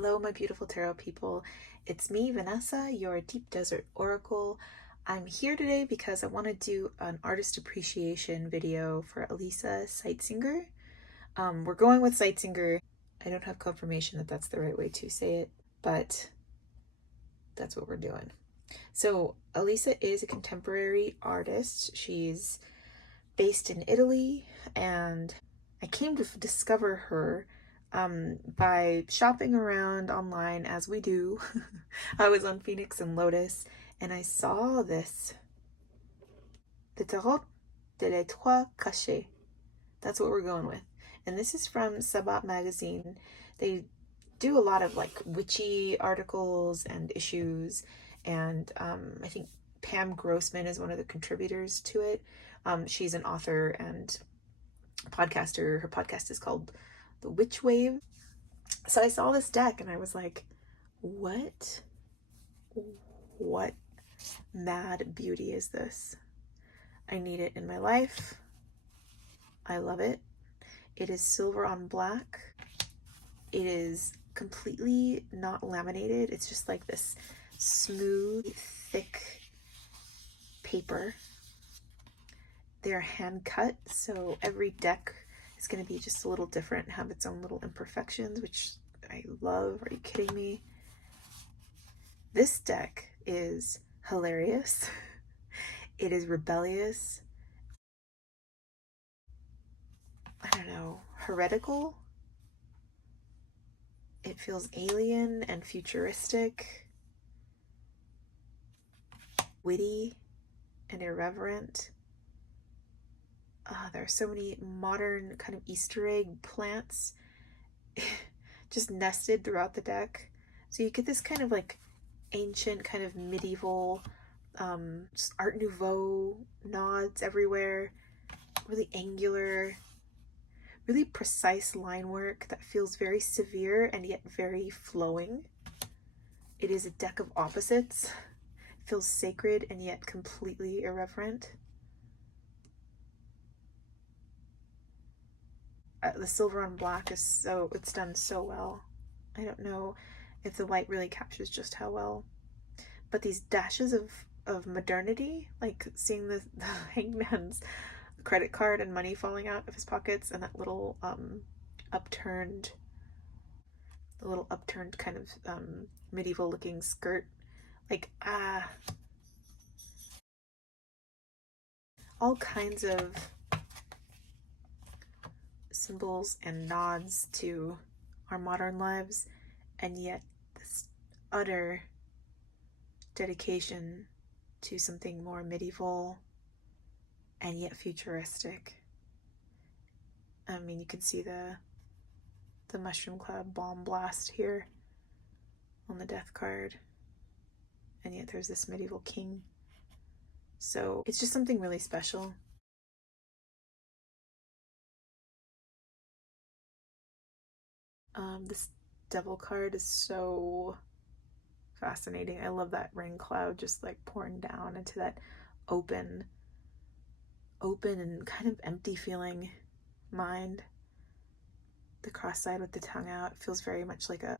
Hello, my beautiful tarot people. It's me, Vanessa, your Deep Desert Oracle. I'm here today because I want to do an artist appreciation video for Elisa Seitzinger. We're going with Seitzinger. I don't have confirmation that that's the right way to say it, but that's what we're doing. So Elisa is a contemporary artist. She's based in Italy, and I came to discover her by shopping around online, as we do. I was on Phoenix and Lotus, and I saw this, the Tarot de les Trois Cachets. That's what we're going with. And this is from Sabat magazine. They do a lot of like witchy articles and issues, and I think Pam Grossman is one of the contributors to it. She's an author and podcaster. Her podcast is called The Witch Wave. So I saw this deck and I was like, what mad beauty is this? I need it in my life. I love it. It is silver on black. It is completely not laminated. It's just like this smooth, thick paper. They're hand cut, so every deck is going to be just a little different and have its own little imperfections, which I love. Are you kidding me? This deck is hilarious. It is rebellious. I don't know, heretical. It feels alien and futuristic, witty and irreverent. There are so many modern kind of Easter egg plants just nested throughout the deck. So you get this kind of like ancient, kind of medieval, just Art Nouveau nods everywhere. Really angular, really precise line work that feels very severe and yet very flowing. It is a deck of opposites. It feels sacred and yet completely irreverent. The silver on black is it's done so well. I don't know if the light really captures just how well, but these dashes of modernity, like seeing the hangman's credit card and money falling out of his pockets, and that little upturned kind of medieval looking skirt, like all kinds of symbols and nods to our modern lives, and yet this utter dedication to something more medieval and yet futuristic. I mean, you can see the mushroom cloud bomb blast here on the death card, and yet there's this medieval king. So it's just something really special. This devil card is so fascinating. I love that rain cloud just like pouring down into that open and kind of empty feeling mind. The cross side with the tongue out feels very much like a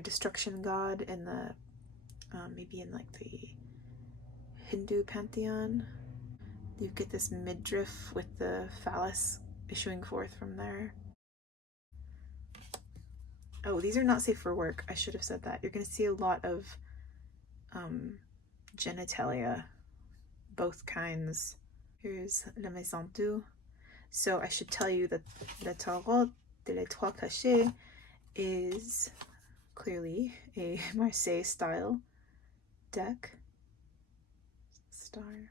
destruction god in the maybe in like the Hindu pantheon. You get this midriff with the phallus issuing forth from there. Oh, these are not safe for work. I should have said that. You're going to see a lot of genitalia, both kinds. Here's la maison du. So I should tell you that the Tarot de les Trois Cachets is clearly a Marseille style deck. Star.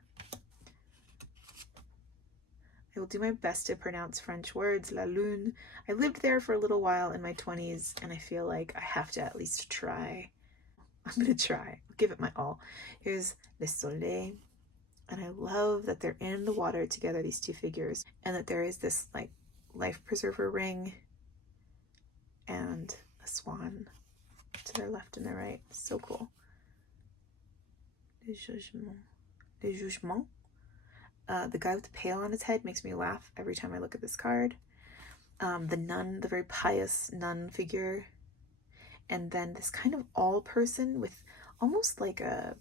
I will do my best to pronounce French words. La Lune. I lived there for a little while in my 20s, and I feel like I have to at least try. I'm gonna try. I'll give it my all. Here's Le Soleil. And I love that they're in the water together, these two figures, and that there is this like life preserver ring and a swan to their left and their right. So cool. Le Jugement. Le Jugement. The guy with the pail on his head makes me laugh every time I look at this card. The nun, the very pious nun figure. and then this kind of all person with almost like a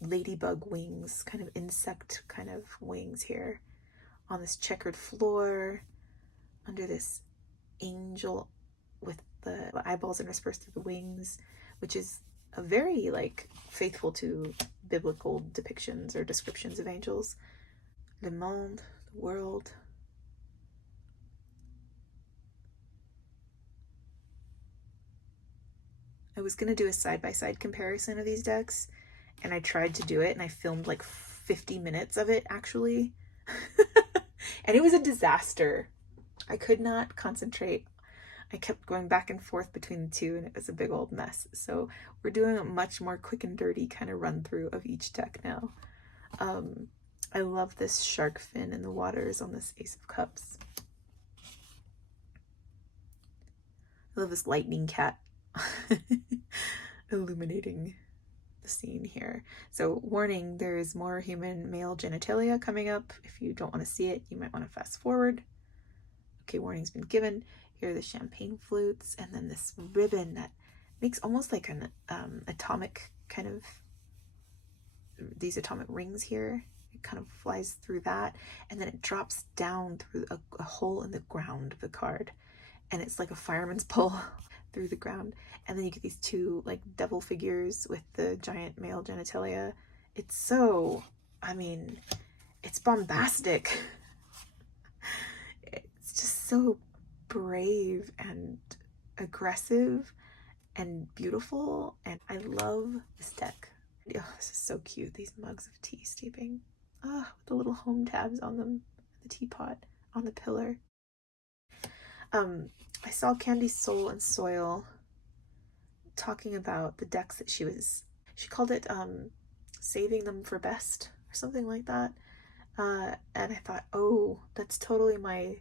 ladybug wings, kind of insect kind of wings here on this checkered floor under this angel with the eyeballs interspersed through the wings, which is a very like faithful to biblical depictions or descriptions of angels. Le monde, the world. I was gonna do a side-by-side comparison of these decks, and I tried to do it, and I filmed like 50 minutes of it actually. And it was a disaster. I could not concentrate. I kept going back and forth between the two, and it was a big old mess. So we're doing a much more quick and dirty kind of run through of each deck now. I love this shark fin in the waters on this Ace of Cups. I love this lightning cat illuminating the scene here. So warning, there is more human male genitalia coming up. If you don't want to see it, you might want to fast forward. Okay, warning's been given. Here are the champagne flutes, and then this ribbon that makes almost like an atomic kind of, these atomic rings here. It kind of flies through that, and then it drops down through a hole in the ground of the card, and it's like a fireman's pole through the ground. And then you get these two like devil figures with the giant male genitalia. It's so, I mean, it's bombastic. It's just so brave and aggressive and beautiful, and I love this deck. Oh, this is so cute. These mugs of tea steeping. Oh, with the little home tabs on them, the teapot on the pillar. I saw Candy Soul and Soil talking about the decks that she called it saving them for best or something like that. And I thought, oh, that's totally my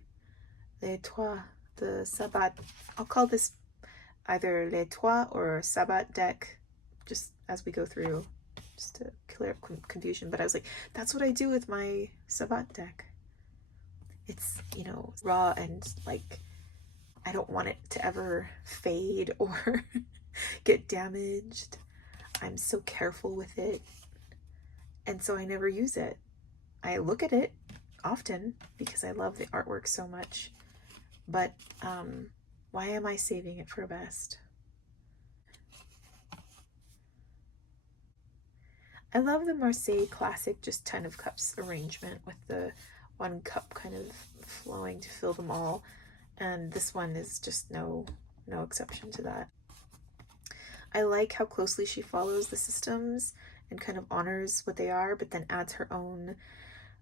Les Trois, the Sabbat. I'll call this either Les Trois or Sabbat deck, just as we go through, just to clear up confusion. But I was like, that's what I do with my Sabbat deck. It's, you know, raw and like, I don't want it to ever fade or get damaged. I'm so careful with it, and so I never use it. I look at it often because I love the artwork so much, but why am I saving it for best? I love the Marseille classic just 10 of cups arrangement with the one cup kind of flowing to fill them all, and this one is just no exception to that. I like how closely she follows the systems and kind of honors what they are, but then adds her own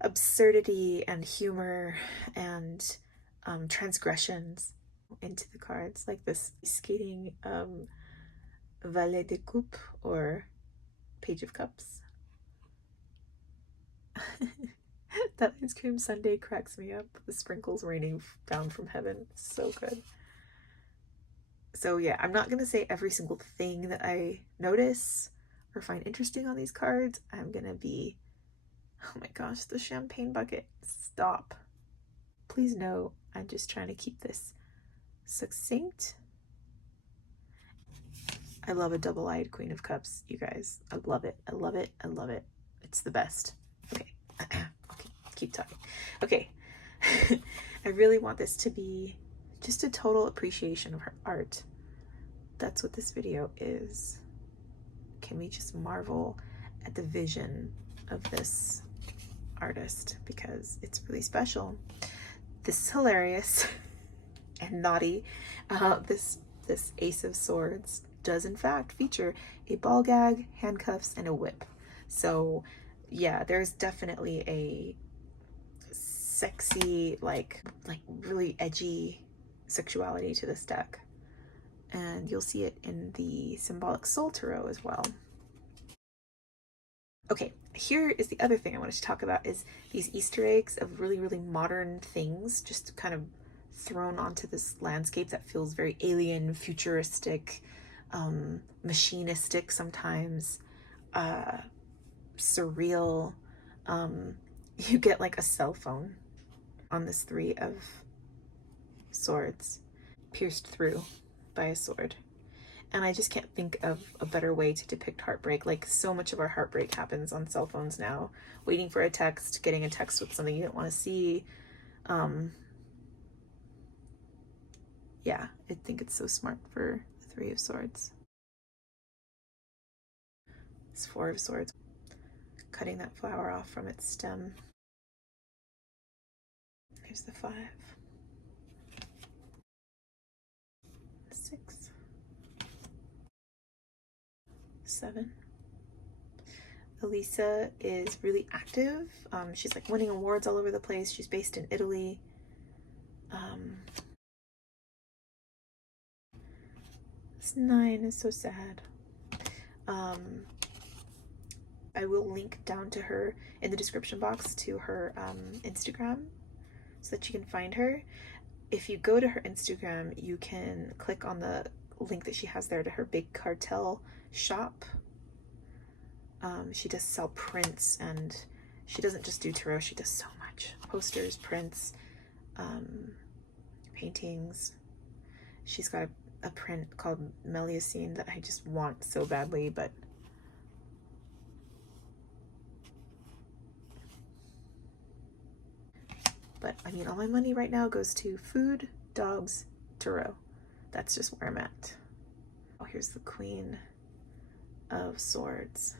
absurdity and humor and transgressions into the cards, like this skating Valet de Coupe or Page of Cups. That ice cream sundae cracks me up. The sprinkles raining down from heaven. So good. So yeah, I'm not going to say every single thing that I notice or find interesting on these cards. I'm going to be, oh my gosh, the champagne bucket. Stop. Please know I'm just trying to keep this succinct. I love a double-eyed Queen of Cups, you guys. I love it. I love it. I love it. It's the best. Okay. Okay, keep talking. Okay. I really want this to be just a total appreciation of her art. That's what this video is. Can we just marvel at the vision of this artist, because it's really special. This is hilarious and naughty. This Ace of Swords does in fact feature a ball gag, handcuffs, and a whip. So yeah, there's definitely a sexy, like really edgy sexuality to this deck, and you'll see it in the Symbolic Soul Tarot as well. Okay, here is the other thing I wanted to talk about, is these Easter eggs of really, really modern things just kind of thrown onto this landscape that feels very alien, futuristic, machinistic sometimes, surreal. You get like a cell phone on this Three of Swords, pierced through by a sword. And I just can't think of a better way to depict heartbreak. Like, so much of our heartbreak happens on cell phones now. Waiting for a text, getting a text with something you didn't want to see. Yeah, I think it's so smart for the Three of Swords. It's Four of Swords. Cutting that flower off from its stem. Here's the 5. 6. 7. Elisa is really active. She's like winning awards all over the place. She's based in Italy. This 9 is so sad. I will link down to her in the description box to her Instagram so that you can find her. If you go to her Instagram, you can click on the link that she has there to her big cartel shop. She does sell prints, and she doesn't just do tarot, she does so much. Posters, prints, paintings. She's got a print called Meliacine that I just want so badly, but I mean, all my money right now goes to food, dogs, tarot. That's just where I'm at. Oh, here's the Queen of Swords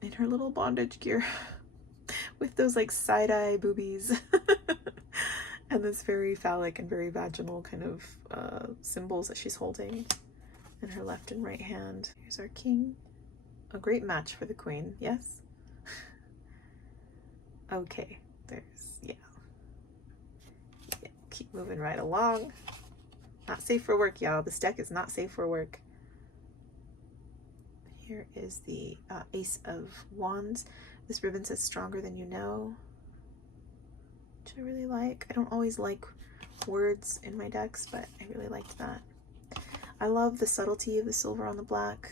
in her little bondage gear with those like side-eye boobies and this very phallic and very vaginal kind of symbols that she's holding in her left and right hand. Here's our king. A great match for the queen, yes? Okay, there's, yeah, keep moving right along. Not safe for work, y'all. This deck is not safe for work. Here is the Ace of Wands. This ribbon says stronger than you know, which I really like. I don't always like words in my decks, but I really liked that. I love the subtlety of the silver on the black.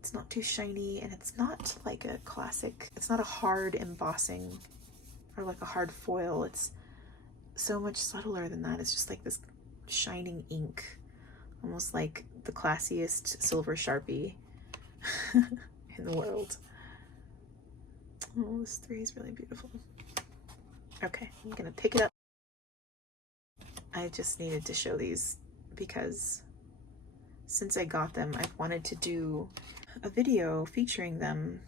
It's not too shiny, and it's not like a classic, it's not a hard embossing or like a hard foil. It's so much subtler than that. It's just like this shining ink, almost like the classiest silver Sharpie in the world. Oh, this 3 is really beautiful. Okay, I'm gonna pick it up. I just needed to show these because since I got them, I've wanted to do a video featuring them,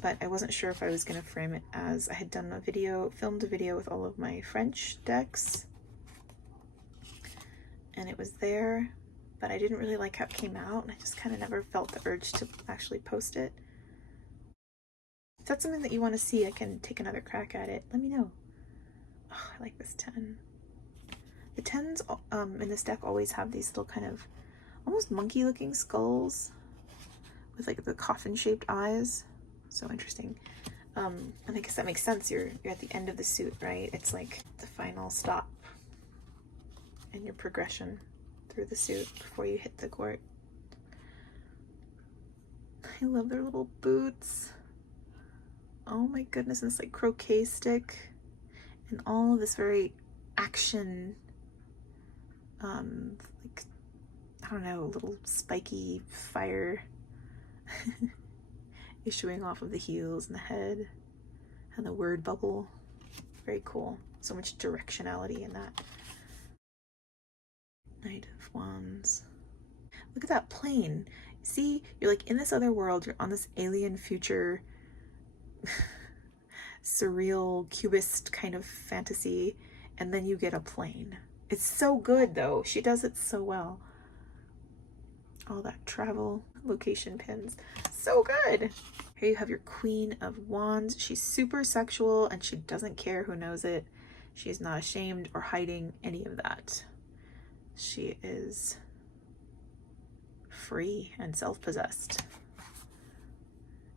but I wasn't sure if I was gonna frame it as I had done a video, filmed a video with all of my French decks, and it was there, but I didn't really like how it came out, and I just kind of never felt the urge to actually post it. If that's something that you want to see, I can take another crack at it. Let me know. Oh, I like this 10. The 10s in this deck always have these little kind of almost monkey looking skulls with like the coffin shaped eyes. So interesting. And I guess that makes sense. You're at the end of the suit, right? It's like the final stop in your progression through the suit before you hit the court. I love their little boots. Oh my goodness, and this like croquet stick and all of this very action, like, I don't know, little spiky fire issuing off of the heels and the head and the word bubble. Very cool. So much directionality in that. Knight of Wands. Look at that plane. See, you're like in this other world, you're on this alien future surreal cubist kind of fantasy, and then you get a plane. It's so good though. She does it so well. All that travel location pins. So good. Here you have your Queen of Wands. She's super sexual and she doesn't care who knows it. She's not ashamed or hiding any of that. She is free and self-possessed.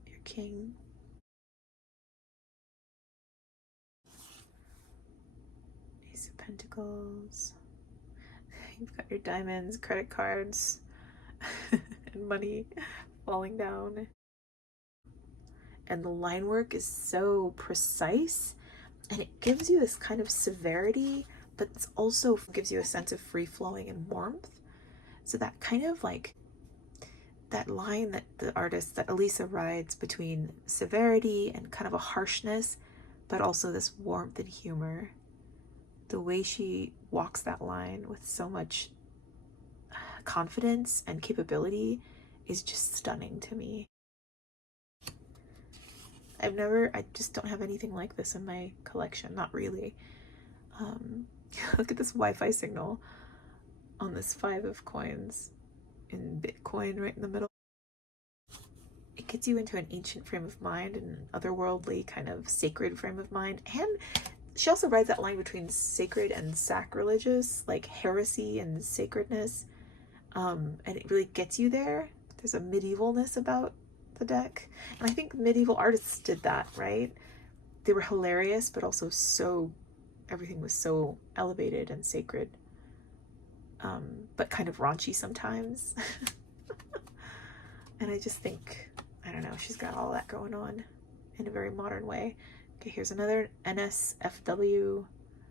Your King. Ace of Pentacles. You've got your diamonds, credit cards, and money falling down. And the line work is so precise, and it gives you this kind of severity, but it also gives you a sense of free flowing and warmth. So that kind of like that line that the artist, that Elisa rides between severity and kind of a harshness, but also this warmth and humor. The way she walks that line with so much confidence and capability is just stunning to me. I just don't have anything like this in my collection, not really. Look at this Wi-Fi signal on this 5 of coins in Bitcoin right in the middle. It gets you into an ancient frame of mind, an otherworldly kind of sacred frame of mind. And she also rides that line between sacred and sacrilegious, like heresy and sacredness. And it really gets you there. There's a medievalness about the deck. And I think medieval artists did that, right? They were hilarious, but also everything was so elevated and sacred. But kind of raunchy sometimes. And I just think, I don't know, she's got all that going on in a very modern way. Okay, here's another NSFW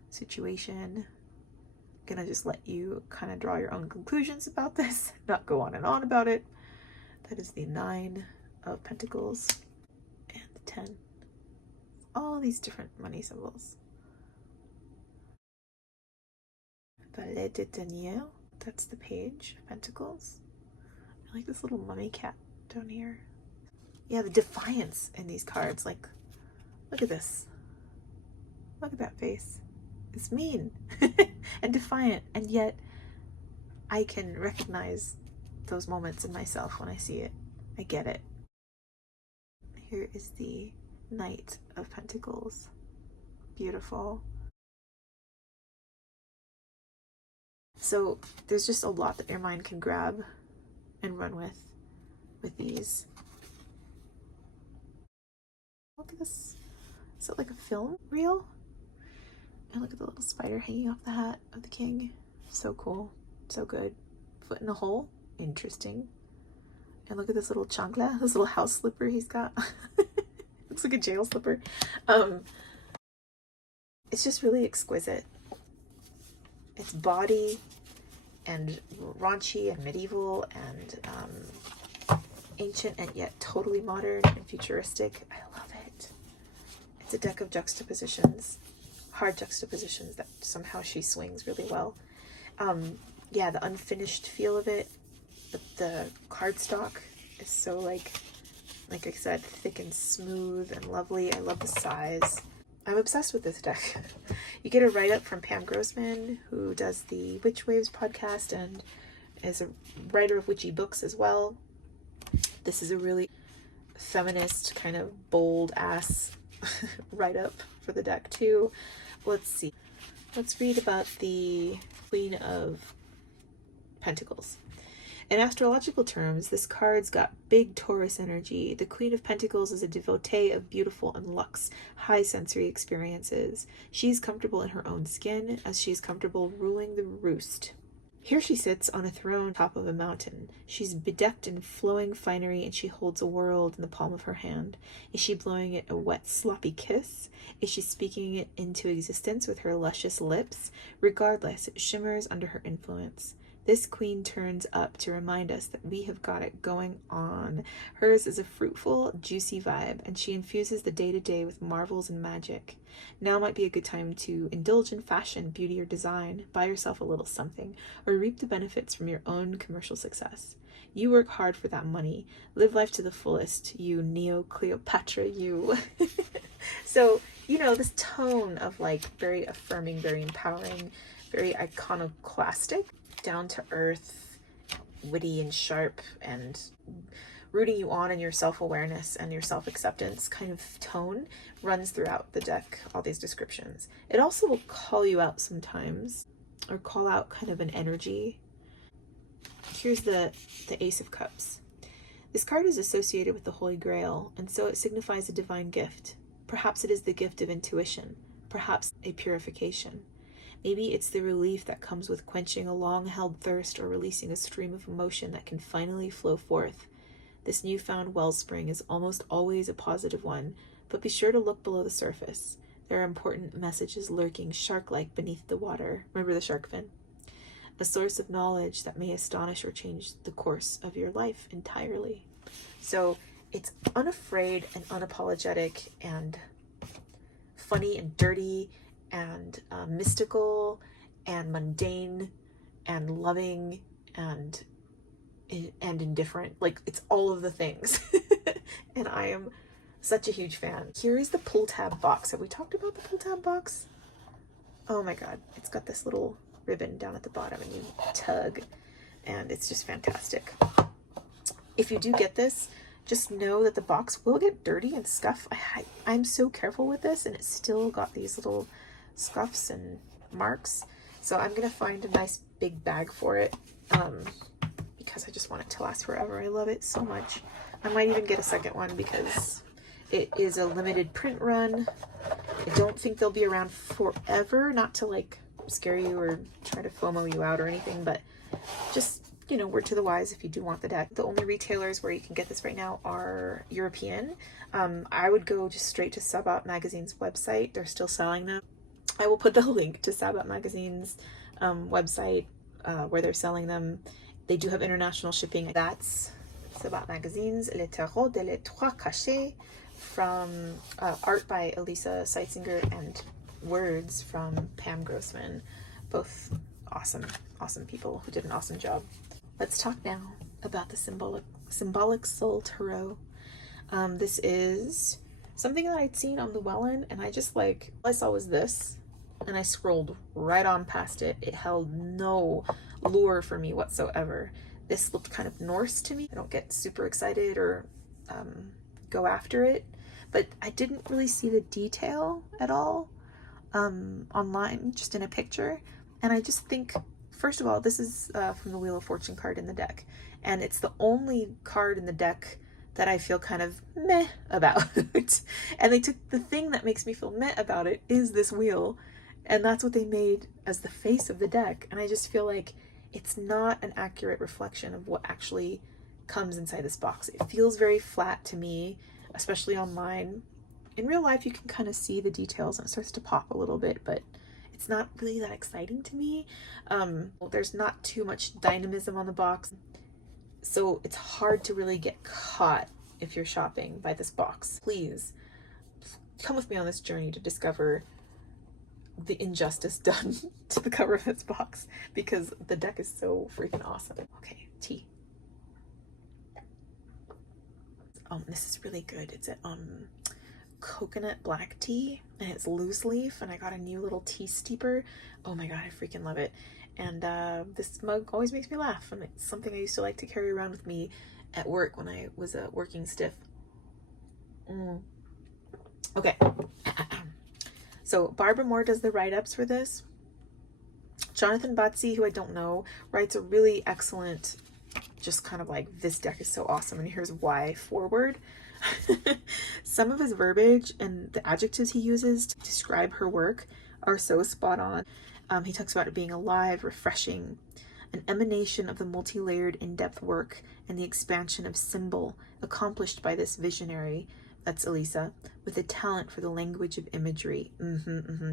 situation. I'm gonna just let you kind of draw your own conclusions about this, not go on and on about it. That is the 9 of Pentacles and the 10. All these different money symbols. Valet de denier, that's the Page of Pentacles. I like this little mummy cat down here. Yeah, the defiance in these cards. Like, look at this. Look at that face. It's mean and defiant, and yet I can recognize those moments in myself when I see it. I get it. Here is the Knight of Pentacles. Beautiful. So there's just a lot that your mind can grab and run with these. Look at this. Is it like a film reel? And look at the little spider hanging off the hat of the king. So cool. So good. Foot in a hole. Interesting. And look at this little chancla, this little house slipper he's got. Looks like a jail slipper. It's just really exquisite. It's bawdy and raunchy and medieval and ancient and yet totally modern and futuristic. I love it. It's a deck of juxtapositions, hard juxtapositions that somehow she swings really well. Yeah, the unfinished feel of it. The cardstock is so like I said, thick and smooth and lovely. I love the size. I'm obsessed with this deck. You get a write-up from Pam Grossman, who does the Witch Waves podcast and is a writer of witchy books as well. This is a really feminist, kind of bold-ass write-up for the deck too. Let's see. Let's read about the Queen of Pentacles. In astrological terms, this card's got big Taurus energy. The Queen of Pentacles is a devotee of beautiful and luxe, high sensory experiences. She's comfortable in her own skin, as she's comfortable ruling the roost. Here she sits on a throne top of a mountain. She's bedecked in flowing finery, and she holds a world in the palm of her hand. Is she blowing it a wet, sloppy kiss? Is she speaking it into existence with her luscious lips? Regardless, it shimmers under her influence. This queen turns up to remind us that we have got it going on. Hers is a fruitful, juicy vibe, and she infuses the day-to-day with marvels and magic. Now might be a good time to indulge in fashion, beauty, or design, buy yourself a little something, or reap the benefits from your own commercial success. You work hard for that money. Live life to the fullest, you Neo-Cleopatra, you. So, you know, this tone of like very affirming, very empowering, very iconoclastic, down to earth, witty and sharp, and rooting you on in your self-awareness and your self-acceptance kind of tone runs throughout the deck, all these descriptions. It also will call you out sometimes, or call out kind of an energy. Here's the Ace of Cups. This card is associated with the Holy Grail, and so it signifies a divine gift. Perhaps it is the gift of intuition, perhaps a purification. Maybe it's the relief that comes with quenching a long-held thirst or releasing a stream of emotion that can finally flow forth. This newfound wellspring is almost always a positive one, but be sure to look below the surface. There are important messages lurking shark-like beneath the water. Remember the shark fin? A source of knowledge that may astonish or change the course of your life entirely. So it's unafraid and unapologetic and funny and dirty and mystical and mundane and loving and indifferent. Like, it's all of the things. And I am such a huge fan. Here is the pull tab box. Have we talked about the pull tab box? Oh my god, it's got this little ribbon down at the bottom and you tug, and it's just fantastic. If you do get this, just know that the box will get dirty and scuff. I'm so careful with this, and it's still got these little scuffs and marks. So I'm gonna find a nice big bag for it, because I just want it to last forever. I love it so much. I might even get a second one because it is a limited print run. I don't think they'll be around forever, not to like scare you or try to FOMO you out or anything, but just, you know, word to the wise if you do want the deck. The only retailers where you can get this right now are European. I would go just straight to Sabbat magazine's website. They're still selling them. I will put the link to Sabbat magazine's website where they're selling them. They do have international shipping. That's Sabbat magazine's Le Tarot de les Trois Cachets, from art by Elisa Seitzinger and words from Pam Grossman. Both awesome people who did an awesome job. Let's talk now about the Symbolic Soul Tarot. This is something that I'd seen on Llewellyn, and I just like, all I saw was this, and I scrolled right on past it. It held no lure for me whatsoever. This looked kind of Norse to me. I don't get super excited or go after it, but I didn't really see the detail at all online, just in a picture. And I just think, first of all, this is from the Wheel of Fortune card in the deck, and it's the only card in the deck that I feel kind of meh about. And they took the thing that makes me feel meh about it is this wheel, and that's what they made as the face of the deck. And I just feel like it's not an accurate reflection of what actually comes inside this box. It feels very flat to me, especially online. In real life, you can kind of see the details and it starts to pop a little bit, but it's not really that exciting to me. There's not too much dynamism on the box, so it's hard to really get caught if you're shopping by this box. Please come with me on this journey to discover the injustice done to the cover of this box, because the deck is so freaking awesome. Okay, tea. This is really good. It's a coconut black tea, and it's loose leaf, and I got a new little tea steeper. Oh my god, I freaking love it. And this mug always makes me laugh, and it's something I used to like to carry around with me at work when I was a working stiff. Okay. So Barbara Moore does the write-ups for this. Jonathan Batsy, who I don't know, writes a really excellent, just kind of like, this deck is so awesome, and here's why forward. Some of his verbiage and the adjectives he uses to describe her work are so spot on. He talks about it being alive, refreshing, an emanation of the multi-layered, in-depth work and the expansion of symbol accomplished by this visionary, that's Elisa, with a talent for the language of imagery.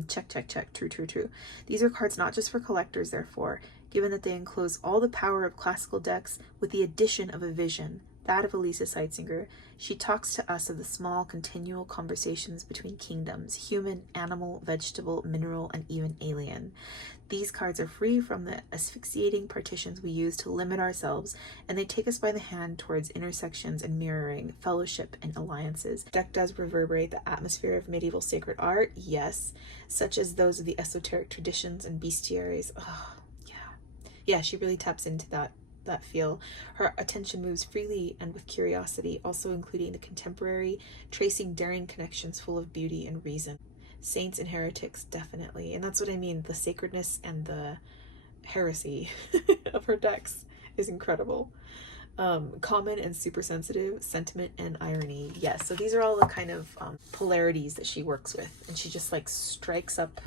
Check. True. These are cards not just for collectors, therefore, given that they enclose all the power of classical decks with the addition of a vision, that of Elisa Seitzinger. She talks to us of the small, continual conversations between kingdoms, human, animal, vegetable, mineral, and even alien. These cards are free from the asphyxiating partitions we use to limit ourselves, and they take us by the hand towards intersections and mirroring, fellowship, and alliances. The deck does reverberate the atmosphere of medieval sacred art, yes, such as those of the esoteric traditions and bestiaries. Oh, yeah, she really taps into that feel. Her attention moves freely and with curiosity, also including the contemporary, tracing daring connections full of beauty and reason. Saints and heretics, definitely. And that's what I mean. The sacredness and the heresy of her decks is incredible. Common and super sensitive, sentiment and irony. Yes, so these are all the kind of polarities that she works with. And she just like strikes up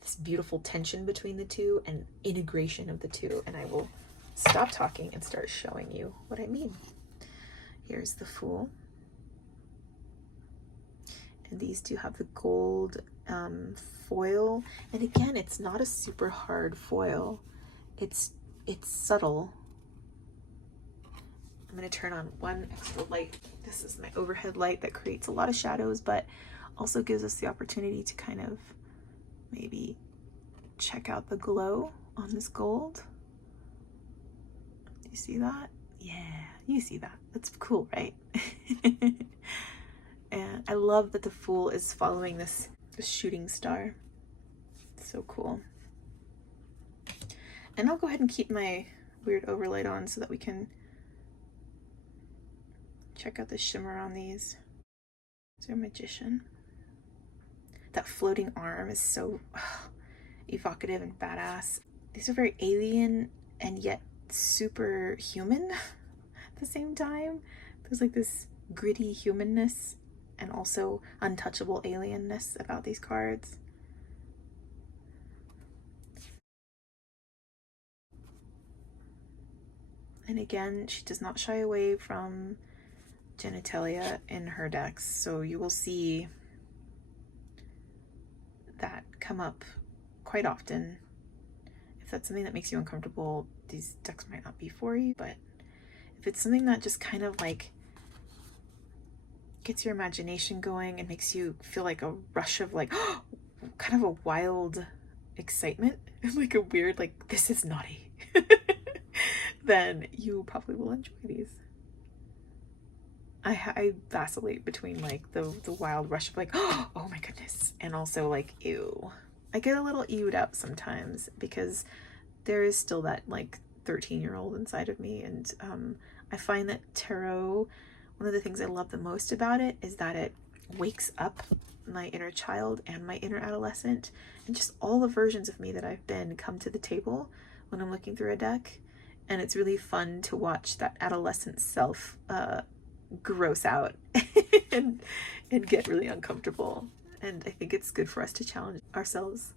this beautiful tension between the two and integration of the two. And I will stop talking and start showing you what I mean. Here's the Fool. And these do have the gold foil. And again, it's not a super hard foil. It's subtle. I'm going to turn on one extra light. This is my overhead light that creates a lot of shadows, but also gives us the opportunity to kind of maybe check out the glow on this gold. Do you see that? Yeah, you see that. That's cool, right? And I love that the Fool is following this shooting star. It's so cool. And I'll go ahead and keep my weird overlight on so that we can check out the shimmer on these. Is there a magician? That floating arm is so evocative and badass. These are very alien and yet super human at the same time. There's like this gritty humanness and also untouchable alienness about these cards. And again, she does not shy away from genitalia in her decks, so you will see that come up quite often. If that's something that makes you uncomfortable, these decks might not be for you, but if it's something that just kind of like gets your imagination going and makes you feel like a rush of like kind of a wild excitement and like a weird like this is naughty, then you probably will enjoy these. I vacillate between like the wild rush of like oh my goodness and also like ew. I get a little ewed out sometimes because there is still that like 13-year-old inside of me, and I find that tarot, one of the things I love the most about it is that it wakes up my inner child and my inner adolescent, and just all the versions of me that I've been come to the table when I'm looking through a deck. And it's really fun to watch that adolescent self gross out and get really uncomfortable. And I think it's good for us to challenge ourselves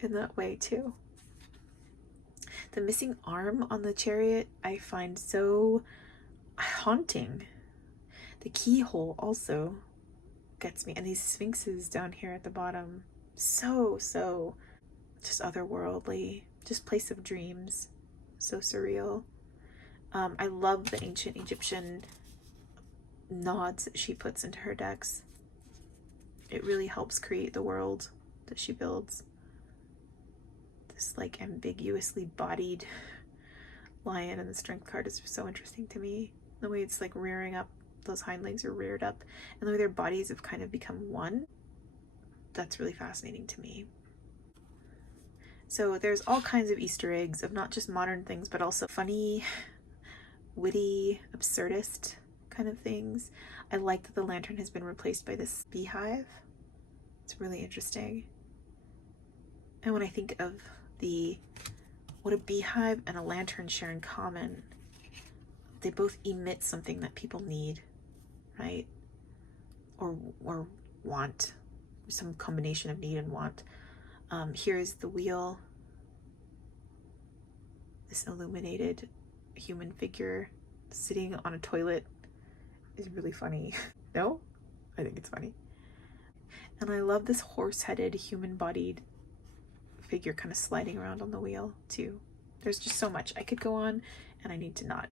in that way too. The missing arm on the chariot I find so haunting. The keyhole also gets me, and these sphinxes down here at the bottom, so just otherworldly, just place of dreams, so surreal. I love the ancient Egyptian nods that she puts into her decks. It really helps create the world that she builds. This like ambiguously bodied lion in the strength card is so interesting to me. The way it's like rearing up, those hind legs are reared up, and the way their bodies have kind of become one. That's really fascinating to me. So there's all kinds of Easter eggs of not just modern things, but also funny, witty, absurdist kind of things. I like that the lantern has been replaced by this beehive. It's really interesting. And when I think of what a beehive and a lantern share in common, they both emit something that people need, right? Or want, some combination of need and want. Here is the wheel. This illuminated human figure sitting on a toilet is really funny. No? I think it's funny. And I love this horse-headed, human-bodied figure kind of sliding around on the wheel too. There's just so much. I could go on, and I need to not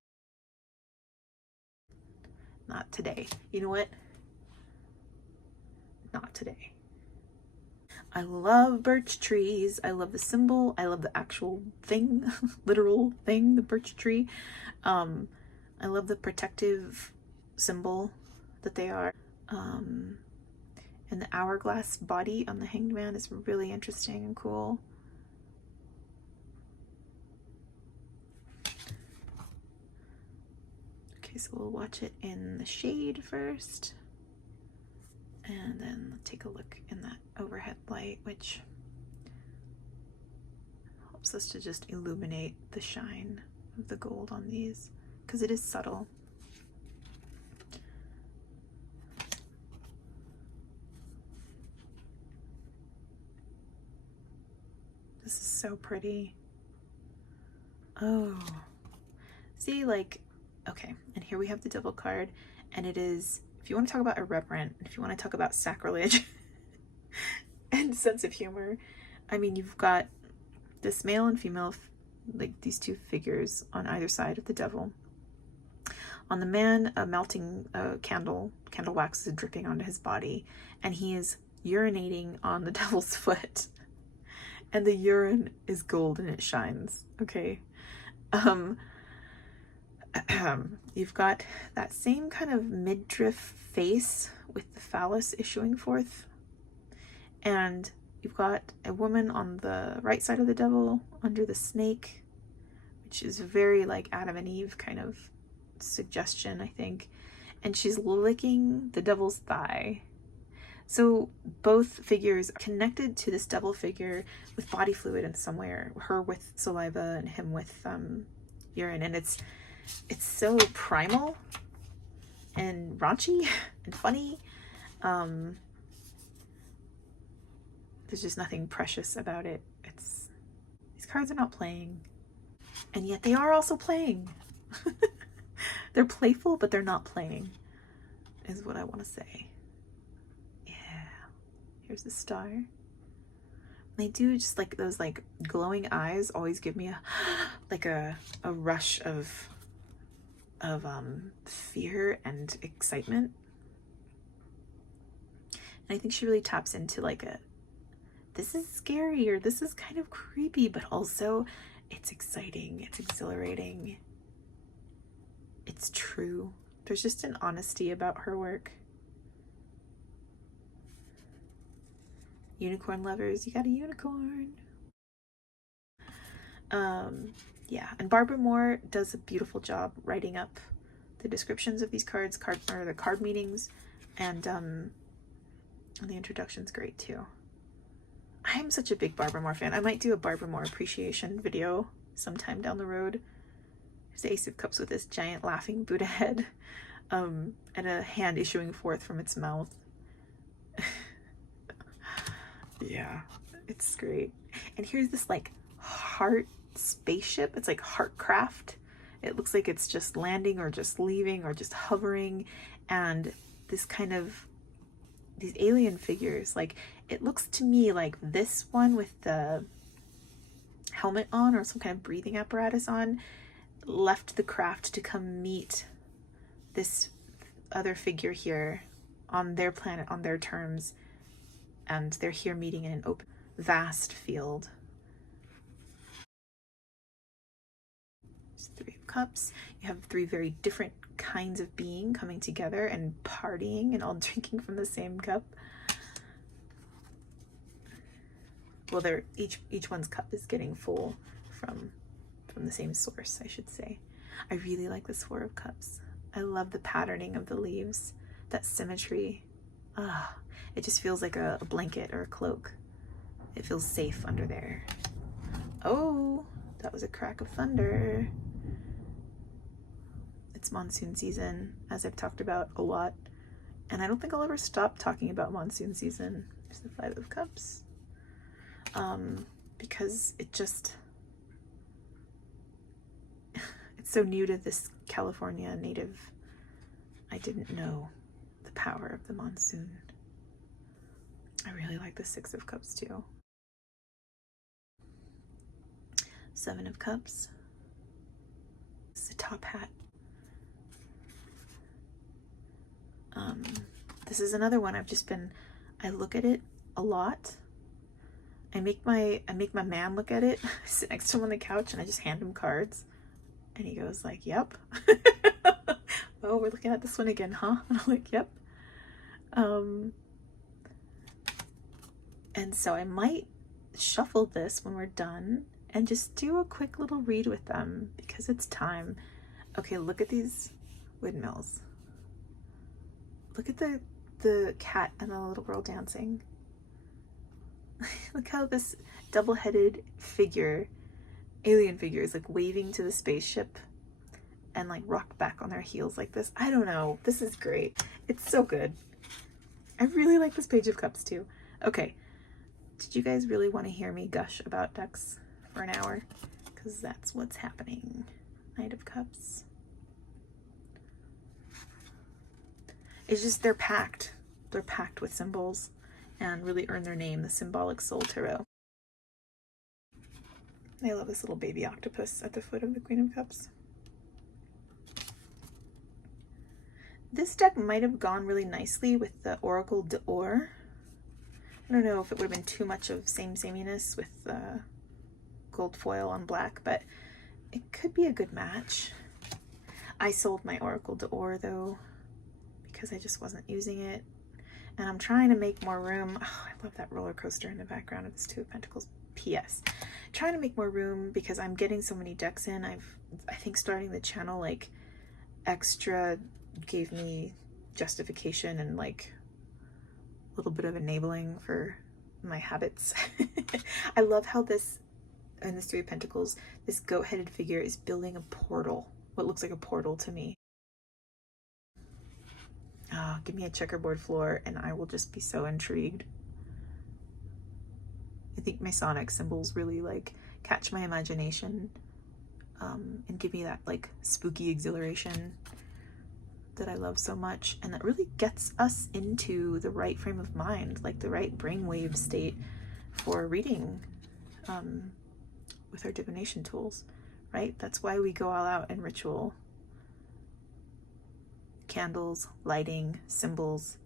today. You know what? Not today. I love birch trees. I love the symbol. I love the actual thing, literal thing, the birch tree. I love the protective symbol that they are. And the hourglass body on the hanged man is really interesting and cool. Okay, so we'll watch it in the shade first. And then take a look in that overhead light, which helps us to just illuminate the shine of the gold on these, because it is subtle. This is so pretty. Oh, see, like, okay, and here we have the devil card, and it is if you want to talk about irreverent, if you want to talk about sacrilege and sense of humor, I mean, you've got this male and female, like these two figures on either side of the devil. On the man, a melting candle wax is dripping onto his body, and he is urinating on the devil's foot. And the urine is gold and it shines. Okay. You've got that same kind of midriff face with the phallus issuing forth. And you've got a woman on the right side of the devil under the snake, which is very like Adam and Eve kind of suggestion, I think. And she's licking the devil's thigh. So both figures are connected to this devil figure with body fluid in somewhere, her with saliva and him with urine. And it's so primal and raunchy and funny. There's just nothing precious about it. These cards are not playing, and yet they are also playing. They're playful, but they're not playing, is what I want to say. Yeah. Here's the star. They do just like those like glowing eyes always give me a rush of fear and excitement. And I think she really taps into like this is scary, or this is kind of creepy, but also it's exciting, it's exhilarating, it's true. There's just an honesty about her work. Unicorn lovers, you got a unicorn. Yeah, and Barbara Moore does a beautiful job writing up the descriptions of these cards, the card meanings, and the introduction's great too. I'm such a big Barbara Moore fan. I might do a Barbara Moore appreciation video sometime down the road. There's the Ace of Cups with this giant laughing Buddha head, and a hand issuing forth from its mouth. Yeah, it's great. And here's this like heart spaceship. It's like Heartcraft. It looks like it's just landing or just leaving or just hovering, and this kind of these alien figures, like it looks to me like this one with the helmet on or some kind of breathing apparatus on left the craft to come meet this other figure here on their planet, on their terms, and they're here meeting in an open vast field. Three of Cups. You have three very different kinds of being coming together and partying and all drinking from the same cup. Well, they're each one's cup is getting full from the same source, I should say. I really like this Four of Cups. I love the patterning of the leaves, that symmetry. It just feels like a blanket or a cloak. It feels safe under there. Oh, that was a crack of thunder. It's monsoon season, as I've talked about a lot, and I don't think I'll ever stop talking about monsoon season. There's the Five of Cups, because it's so new to this California native. I didn't know the power of the monsoon. I really like the Six of Cups too. Seven of Cups. It's a top hat. This is another one I look at it a lot. I make my man look at it. I sit next to him on the couch and I just hand him cards. And he goes like, yep. Oh, we're looking at this one again, huh? And I'm like, yep. And so I might shuffle this when we're done and just do a quick little read with them because it's time. Okay, look at these windmills. Look at the cat and the little girl dancing. Look how this double-headed figure, alien figure, is like waving to the spaceship and like rocked back on their heels like this. I don't know. This is great. It's so good. I really like this Page of Cups too. Okay. Did you guys really want to hear me gush about decks for an hour? Because that's what's happening. Knight of Cups. It's just they're packed. They're packed with symbols and really earn their name, the Symbolic Soul Tarot. I love this little baby octopus at the foot of the Queen of Cups. This deck might have gone really nicely with the Oracle d'Or. I don't know if it would have been too much of sameness with gold foil on black, but it could be a good match. I sold my Oracle d'Or though, because I just wasn't using it. And I'm trying to make more room. Oh, I love that roller coaster in the background of this Two of Pentacles. P.S. Trying to make more room because I'm getting so many decks in. I think starting the channel like extra gave me justification and like a little bit of enabling for my habits. I love how this, in this Three of Pentacles, this goat-headed figure is building a portal. What looks like a portal to me. Oh, give me a checkerboard floor and I will just be so intrigued. I think Masonic symbols really like catch my imagination and give me that like spooky exhilaration that I love so much, and that really gets us into the right frame of mind, like the right brainwave state for reading with our divination tools, right? That's why we go all out in ritual. Candles, lighting, symbols,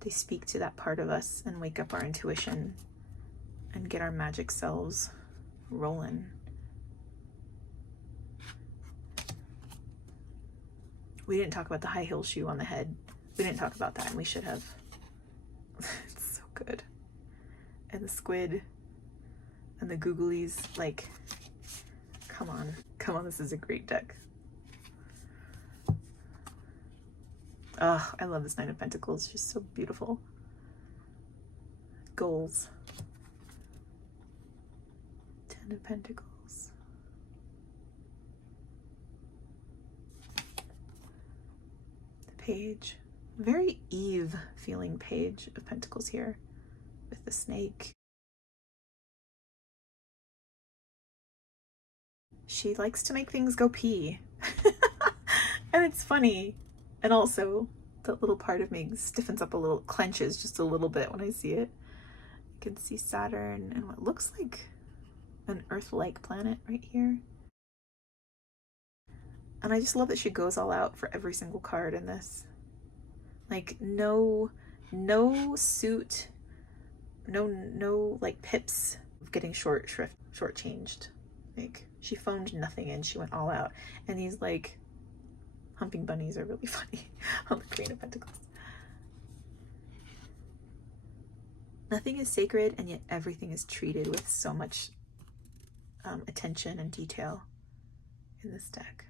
they speak to that part of us and wake up our intuition and get our magic selves rolling. We didn't talk about the high heel shoe on the head. We didn't talk about that, and we should have. It's so good. And the squid and the googlies, like, come on. Come on, this is a great deck. Oh, I love this Nine of Pentacles. It's just so beautiful. Goals. Ten of Pentacles. Page. Very Eve feeling Page of Pentacles here with the snake. She likes to make things go pee. And it's funny. And also that little part of me stiffens up a little, clenches just a little bit when I see it. You can see Saturn and what looks like an Earth-like planet right here. And I just love that she goes all out for every single card in this. Like no suit, no like pips of getting shortchanged. Like she phoned nothing in, she went all out. And these like humping bunnies are really funny on the Queen of Pentacles. Nothing is sacred, and yet everything is treated with so much attention and detail in this deck.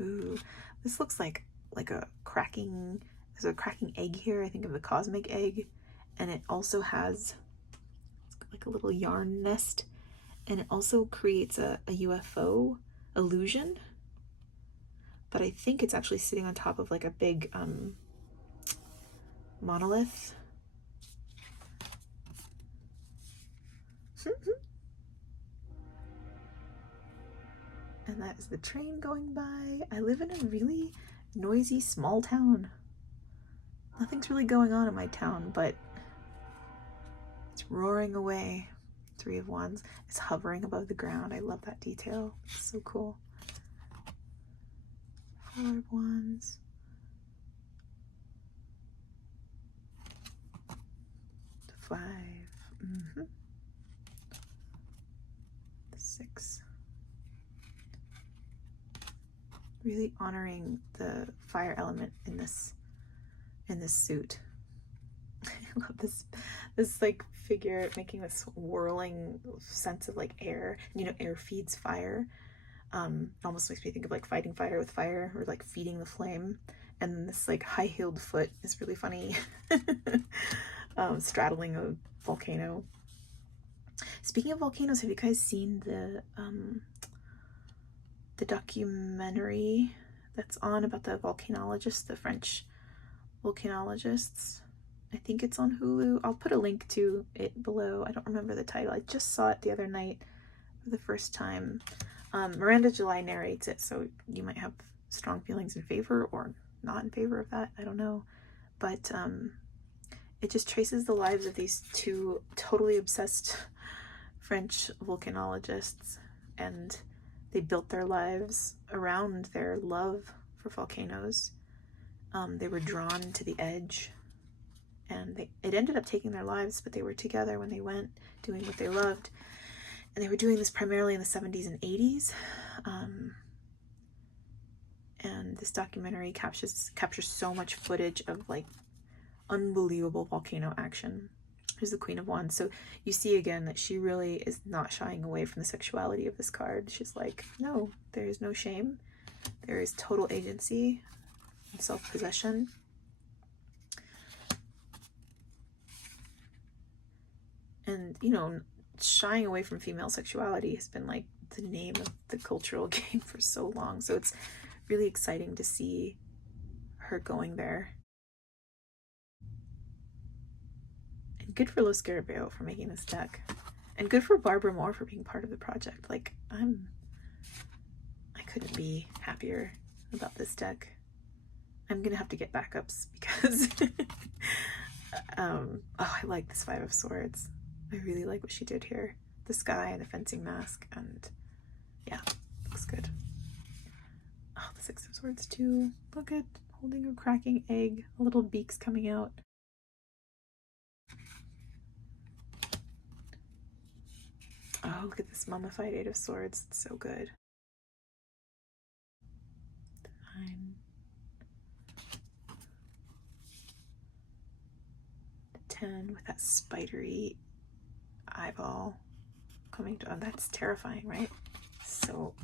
Ooh, this looks like a cracking, there's a cracking egg here. I think of the cosmic egg, and it also has like a little yarn nest, and it also creates a UFO illusion, but I think it's actually sitting on top of like a big monolith. And that is the train going by. I live in a really noisy small town. Nothing's really going on in my town, but it's roaring away. Three of Wands. It's hovering above the ground. I love that detail. It's so cool. Four of Wands. The 5. The 6. Really honoring the fire element in this suit. I love this like figure making this whirling sense of like air. And, you know, air feeds fire. It almost makes me think of like fighting fire with fire, or like feeding the flame. And this like high-heeled foot is really funny. Straddling a volcano. Speaking of volcanoes, have you guys seen the documentary that's on about the volcanologists, the French volcanologists? I think it's on Hulu. I'll put a link to it below. I don't remember the title. I just saw it the other night for the first time. Miranda July narrates it, so you might have strong feelings in favor or not in favor of that. I don't know. But it just traces the lives of these two totally obsessed French volcanologists, and they built their lives around their love for volcanoes. They were drawn to the edge, and it ended up taking their lives, but they were together when they went, doing what they loved. And they were doing this primarily in the 70s and 80s. And this documentary captures so much footage of like unbelievable volcano action. She's the Queen of Wands. So you see again that she really is not shying away from the sexuality of this card. She's like, no, there is no shame. There is total agency and self-possession. And, you know, shying away from female sexuality has been like the name of the cultural game for so long. So it's really exciting to see her going there. And good for Los Scarabeo for making this deck. And good for Barbara Moore for being part of the project. Like, I couldn't be happier about this deck. I'm gonna have to get backups because oh, I like this Five of Swords. I really like what she did here. The sky and the fencing mask, and yeah, looks good. Oh, the Six of Swords too. Look at holding a cracking egg, a little beak's coming out. Oh, look at this mummified Eight of Swords. It's so good. 9. 10 with that spidery eyeball coming to, oh, that's terrifying, right? So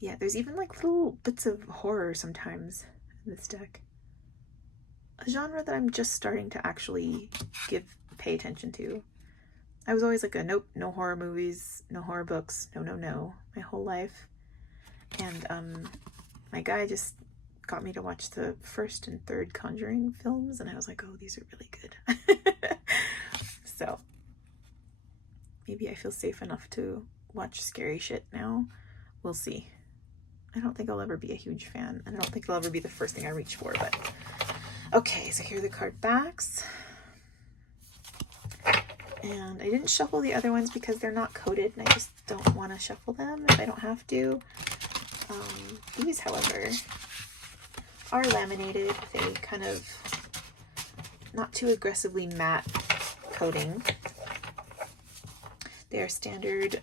yeah, there's even like little bits of horror sometimes in this deck. A genre that I'm just starting to actually pay attention to. I was always like a nope, no horror movies, no horror books, no, my whole life. And my guy just got me to watch the first and third Conjuring films, and I was like, oh, these are really good. So maybe I feel safe enough to watch scary shit now. We'll see. I don't think I'll ever be a huge fan, and I don't think it'll ever be the first thing I reach for, but okay, so here are the card backs. And I didn't shuffle the other ones because they're not coated, and I just don't want to shuffle them if I don't have to. These, however, are laminated with a kind of not too aggressively matte coating. They are standard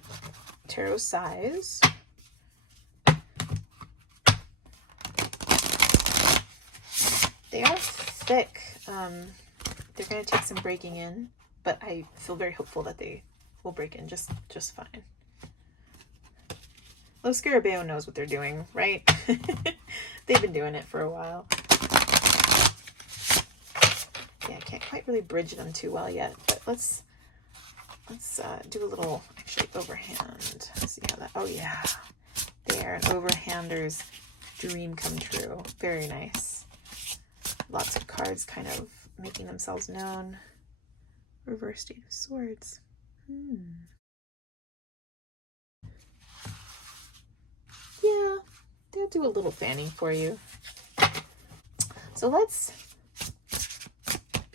tarot size. They are thick. They're going to take some breaking in, but I feel very hopeful that they will break in just fine. Los Scarabeo knows what they're doing, right? They've been doing it for a while. Yeah, I can't quite really bridge them too well yet, but let's do a little, actually, overhand. See how that, oh yeah. They are an overhander's dream come true. Very nice. Lots of cards kind of making themselves known. Reversed Eight of Swords. Yeah, they'll do a little fanning for you. So let's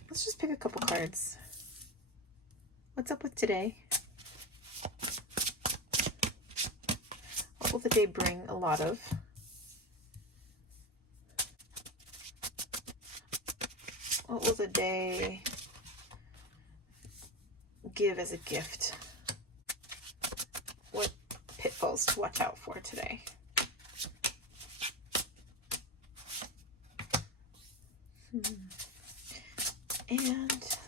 just pick a couple cards. What's up with today? What will the day bring a lot of? What will the day give as a gift? What pitfalls to watch out for today? And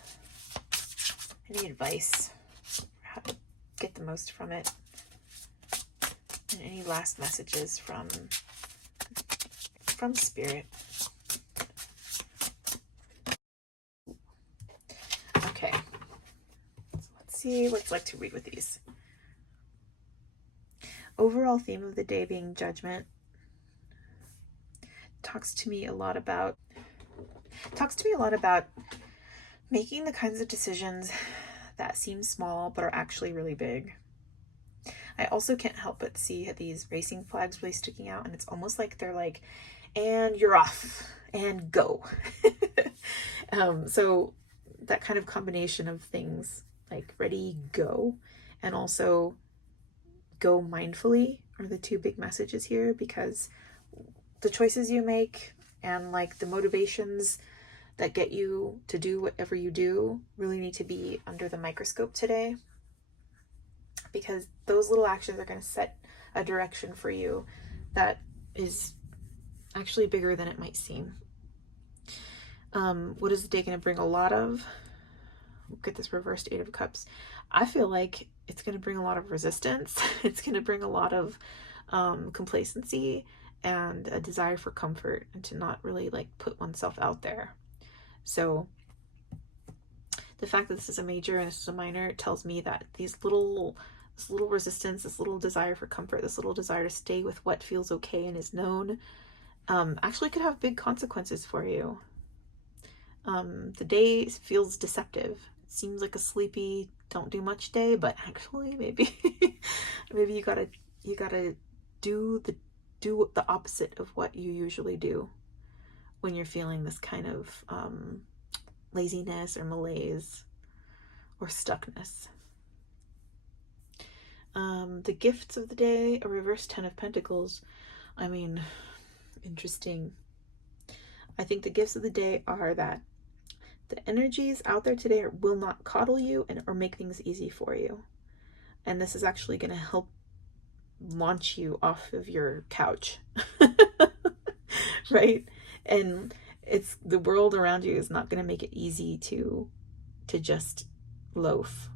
any advice for how to get the most from it? And any last messages from Spirit? Okay. So let's see what it's like to read with these. Overall theme of the day being judgment. Talks to me a lot about making the kinds of decisions that seem small but are actually really big. I also can't help but see these racing flags really sticking out, and it's almost like they're like, and you're off, and go. So that kind of combination of things, like ready, go, and also go mindfully are the two big messages here, because the choices you make and like the motivations that get you to do whatever you do really need to be under the microscope today, because those little actions are going to set a direction for you that is actually bigger than it might seem. What is the day going to bring a lot of? Look at this reversed Eight of Cups. I feel like it's going to bring a lot of resistance. It's going to bring a lot of complacency and a desire for comfort, and to not really like put oneself out there. So the fact that this is a major and this is a minor, it tells me that this little resistance, this little desire for comfort, this little desire to stay with what feels okay and is known, actually could have big consequences for you. The day feels deceptive. It seems like a sleepy, don't do much day, but actually maybe maybe you gotta do the opposite of what you usually do when you're feeling this kind of laziness or malaise or stuckness. The gifts of the day, a reverse 10 of Pentacles. I mean, interesting. I think the gifts of the day are that the energies out there today will not coddle you or make things easy for you. And this is actually going to help launch you off of your couch. Right? And it's the world around you is not going to make it easy to just loaf.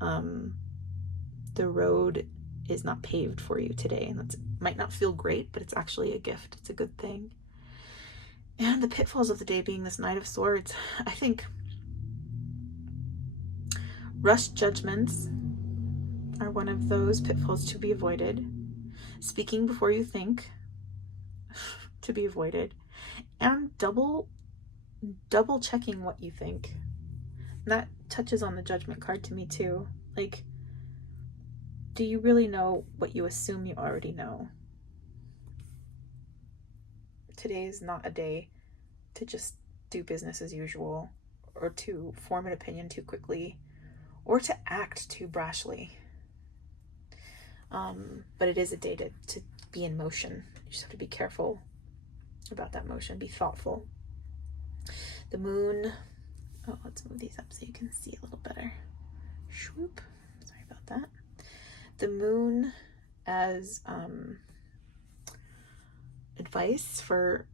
The road is not paved for you today, and that might not feel great, but it's actually a gift. It's a good thing. And the pitfalls of the day being this Knight of Swords. I think rushed judgments are one of those pitfalls to be avoided. Speaking before you think, to be avoided. And double checking what you think. And that touches on the Judgment card to me too. Like, do you really know what you assume you already know? Today is not a day to just do business as usual, or to form an opinion too quickly, or to act too brashly. But it is a day to be in motion. You just have to be careful about that motion. Be thoughtful. The moon. Oh, let's move these up so you can see a little better. Swoop. Sorry about that. The moon as advice for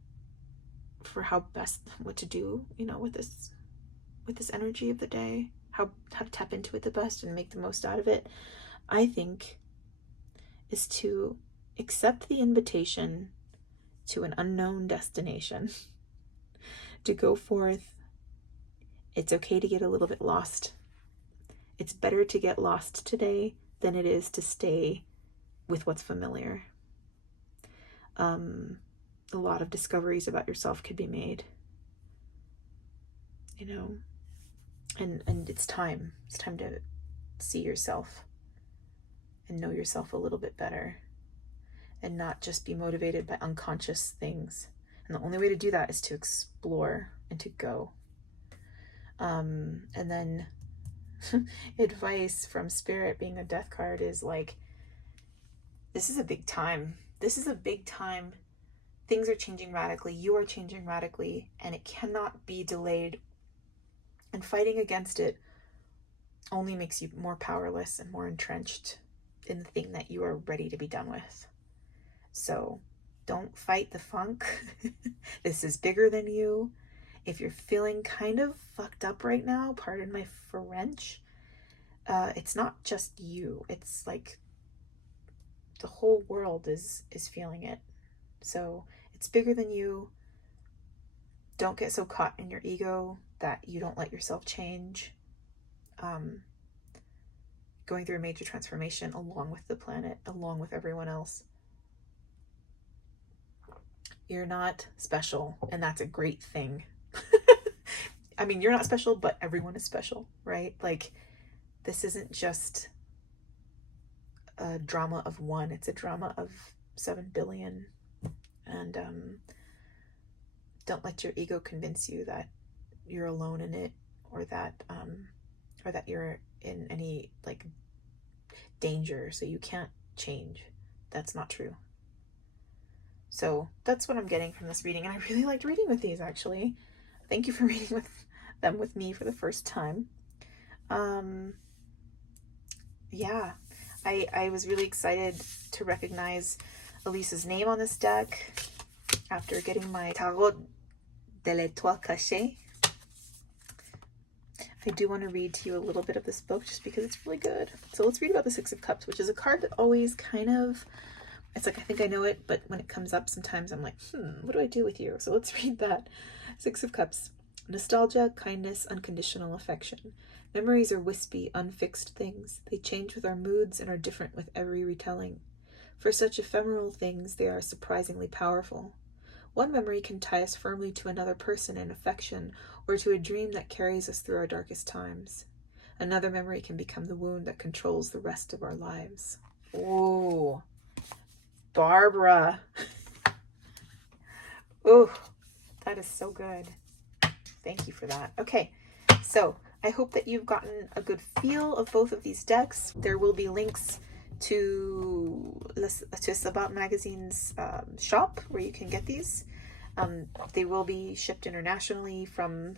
how best, what to do, with this energy of the day, how to tap into it the best and make the most out of it, I think, is to accept the invitation to an unknown destination, to go forth. It's okay to get a little bit lost. It's better to get lost today than it is to stay with what's familiar. A lot of discoveries about yourself could be made, and it's time to see yourself and know yourself a little bit better, and not just be motivated by unconscious things. And the only way to do that is to explore and to go. And then advice from Spirit, being a Death card, is like, this is a big time. This is a big time. Things are changing radically. You are changing radically, and it cannot be delayed. And fighting against it only makes you more powerless and more entrenched in the thing that you are ready to be done with. So don't fight the funk. This is bigger than you. If you're feeling kind of fucked up right now, pardon my French, it's not just you. It's like the whole world is feeling it. So it's bigger than you. Don't get so caught in your ego that you don't let yourself change. Going through a major transformation along with the planet, along with everyone else. You're not special, and that's a great thing. I mean, you're not special, but everyone is special, right? Like, this isn't just a drama of one. It's a drama of 7 billion. And don't let your ego convince you that you're alone in it, or that you're in any like danger, so you can't change. That's not true. So that's what I'm getting from this reading, and I really liked reading with these, actually. Thank you for reading them with me for the first time. Yeah, I was really excited to recognize Elisa's name on this deck after getting my Tarot de l'Étoile Cachée. I do want to read to you a little bit of this book just because it's really good. So let's read about the Six of Cups, which is a card that always kind of, it's like I think I know it, but when it comes up sometimes I'm like, what do I do with you? So let's read that. Six of Cups. Nostalgia, kindness, unconditional affection. Memories are wispy, unfixed things. They change with our moods and are different with every retelling. For such ephemeral things, they are surprisingly powerful. One memory can tie us firmly to another person in affection, or to a dream that carries us through our darkest times. Another memory can become the wound that controls the rest of our lives. Oh, Barbara. Oh, that is so good. Thank you for that. Okay, so I hope that you've gotten a good feel of both of these decks. There will be links to Sabbat magazine's shop where you can get these. They will be shipped internationally from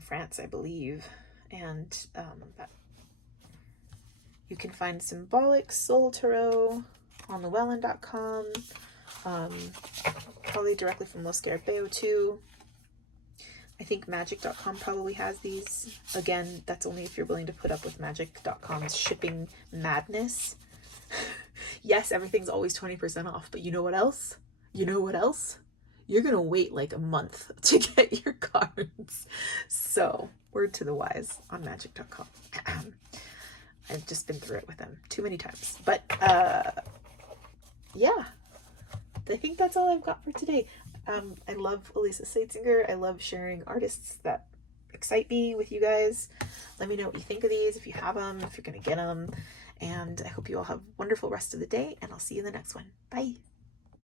France, I believe, and you can find Symbolic Soul Tarot on Llewellyn.com, probably directly from Los Scarabeo too. I think magic.com probably has these. Again, that's only if you're willing to put up with magic.com's shipping madness. Yes, everything's always 20% off, but you know what else? You know what else? You're going to wait like a month to get your cards. So, word to the wise on magic.com. I've just been through it with them too many times. But, yeah, I think that's all I've got for today. I love Elisa Seitzinger. I love sharing artists that excite me with you guys. Let me know what you think of these, if you have them, if you're going to get them. And I hope you all have a wonderful rest of the day, and I'll see you in the next one. Bye.